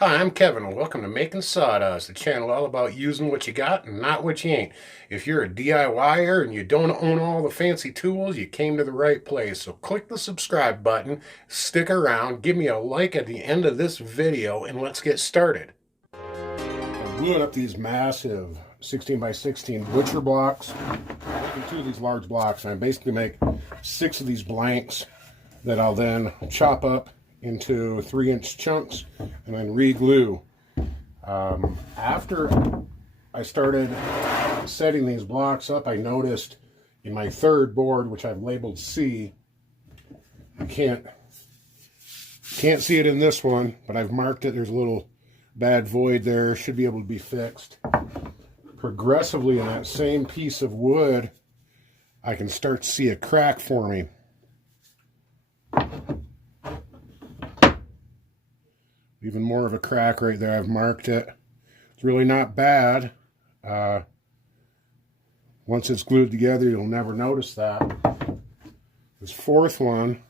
Hi, I'm Kevin, and welcome to Making Sawdust, the channel all about using what you got and not what you ain't. If you're a DIYer and you don't own all the fancy tools, you came to the right place. So click the subscribe button, stick around, give me a like at the end of this video, and let's get started. I'm gluing up these massive 16 by 16 butcher blocks. I'm making two of these large blocks, and I basically make 6 of these blanks that I'll then chop up into 3-inch chunks and then re-glue. After I started setting these blocks up, I noticed in my third board, which I've labeled C, you can't see it in this one, but I've marked it. There's a little bad void there. Should be able to be fixed. Progressively in that same piece of wood, I can start to see a crack forming. Even more of a crack right there. I've marked it. It's really not bad. Once it's glued together, you'll never notice that. This fourth one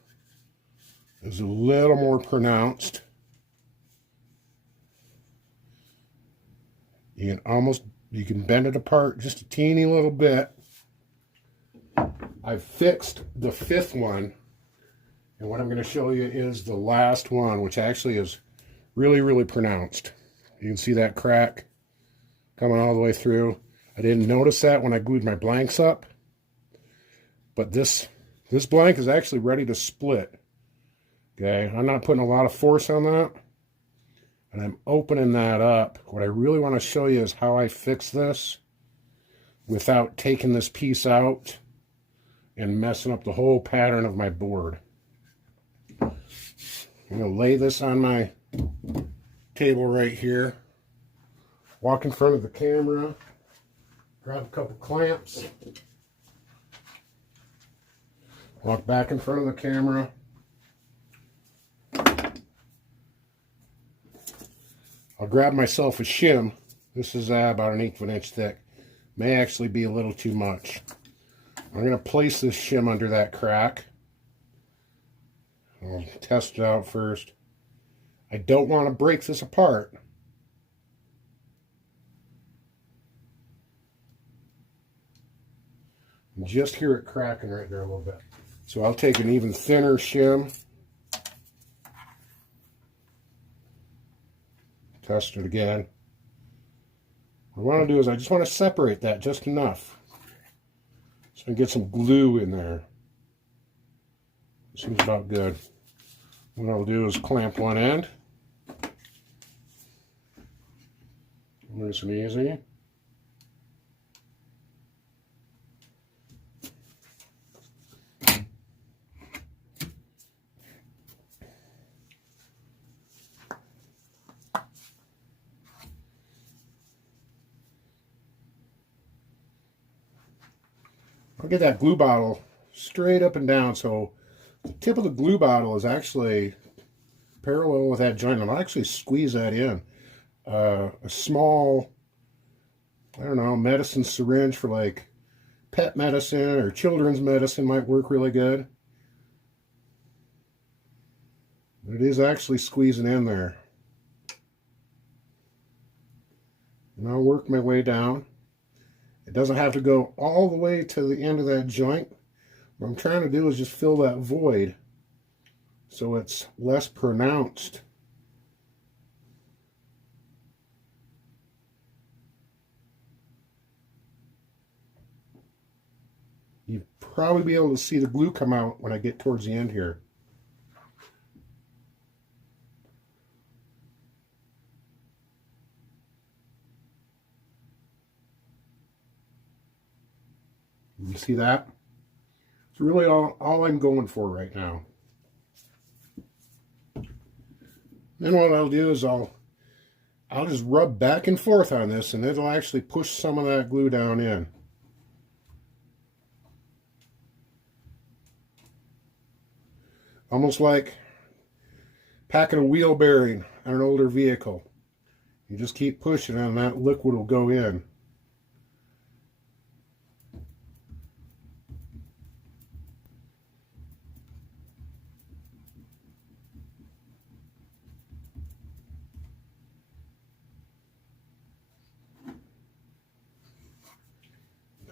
is a little more pronounced. You can bend it apart just a teeny little bit. I've fixed the 5th one, and what I'm going to show you is the last one, which actually is really pronounced. You can see that crack coming all the way through. I didn't notice that when I glued my blanks up, but this blank is actually ready to split. Okay, I'm not putting a lot of force on that, and I'm opening that up. What I really want to show you is how I fix this without taking this piece out and messing up the whole pattern of my board. I'm going to lay this on my table right here, walk in front of the camera, grab a couple clamps, walk back in front of the camera, I'll grab myself a shim. This is about 1/8 of an inch thick. May actually be a little too much. I'm going to place this shim under that crack. I'll test it out first. I don't want to break this apart. Just hear it cracking right there a little bit. So I'll take an even thinner shim. Test it again. What I want to do is I just want to separate that just enough so I can get some glue in there. Seems about good. What I'll do is clamp one end. Nice and easy. I'll get that glue bottle straight up and down, so the tip of the glue bottle is actually parallel with that joint. I'll actually squeeze that in. A small, I don't know, medicine syringe for like pet medicine or children's medicine might work really good. But it is actually squeezing in there. And I'll work my way down. It doesn't have to go all the way to the end of that joint. What I'm trying to do is just fill that void so it's less pronounced. You'll probably be able to see the glue come out when I get towards the end here. You see that? It's really all I'm going for right now. Then what I'll do is I'll just rub back and forth on this, and it'll actually push some of that glue down in. Almost like packing a wheel bearing on an older vehicle. You just keep pushing and that liquid will go in.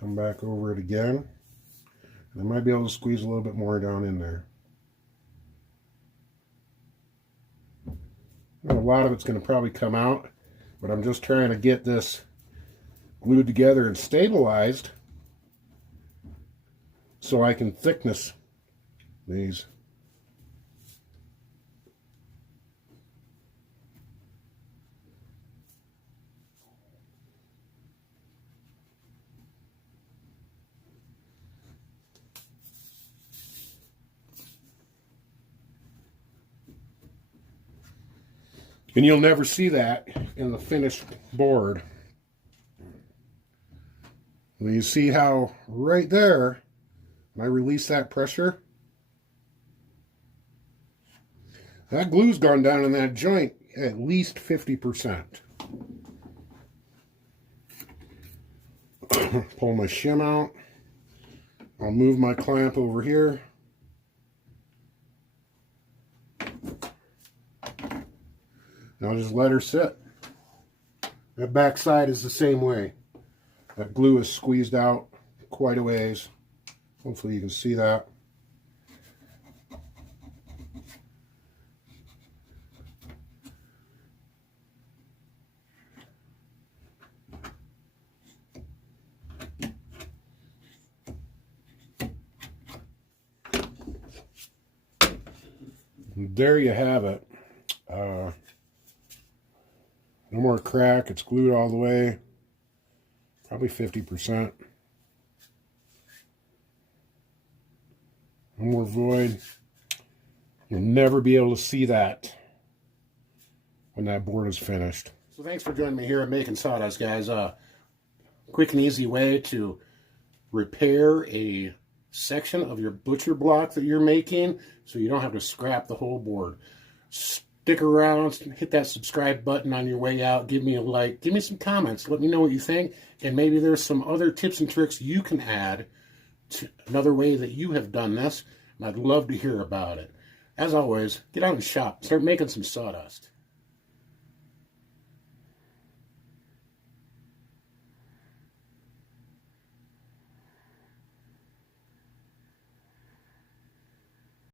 Come back over it again. And I might be able to squeeze a little bit more down in there. A lot of it's going to probably come out, but I'm just trying to get this glued together and stabilized so I can thickness these. And you'll never see that in the finished board. When you see how right there, when I release that pressure, that glue's gone down in that joint at least 50%. Pull my shim out. I'll move my clamp over here. And I'll just let her sit. That back side is the same way. That glue is squeezed out quite a ways. Hopefully you can see that. And there you have it. No more crack. It's glued all the way. Probably 50%. No more void. You'll never be able to see that when that board is finished. So thanks for joining me here at Makin Sawdust, guys. Quick and easy way to repair a section of your butcher block that you're making so you don't have to scrap the whole board. Stick around, hit that subscribe button on your way out, give me a like, give me some comments, let me know what you think, and maybe there's some other tips and tricks you can add to another way that you have done this, and I'd love to hear about it. As always, get out and shop, start making some sawdust.